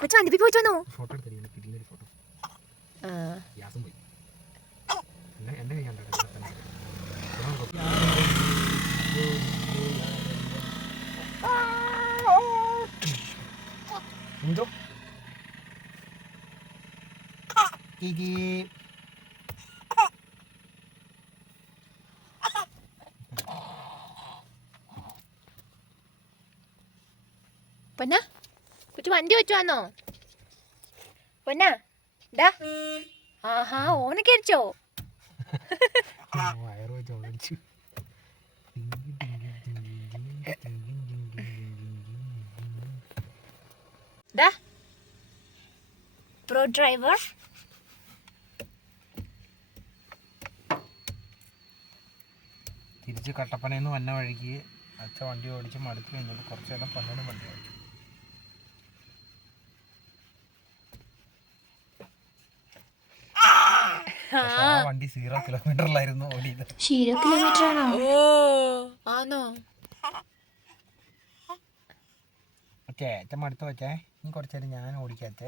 കൊച്ചു വണ്ടി പോയിട്ട് വന്നോ? ഫോട്ടോ എടുത്തില്ല, കിട്ടിയൊരു ഫോട്ടോ. ഗ്യാസും പോയി. എന്റെ കൈ എന്തോ പൊന്നാ കൊച്ചു വണ്ടി വെച്ചു വന്നോ? പൊന്നാ ഡാ ആഹാ ഓനൊക്കെ അടിച്ചോ? വയറ് വെച്ച് ഓടിച്ചു. ഡാ പ്രോ ഡ്രൈവർ തിരിച്ച് കട്ടപ്പനയിൽ വന്ന വഴിക്ക് അച്ഛൻ വണ്ടി ഓടിച്ച് മടുത്ത് കഴിഞ്ഞപ്പോൾ കുറച്ച് നേരം പൊന്നനും വണ്ടി ഓടിച്ചു. വണ്ടി 0 കിലോമീറ്ററിലായിരുന്നു ഓടിയത്. 0 കിലോമീറ്റർ ആണോ? ആണോ? അച്ഛൻ മടുത്ത് വെച്ചേ, നീ കുറച്ച് നേരം ഞാൻ ഓടിക്കാത്തേ.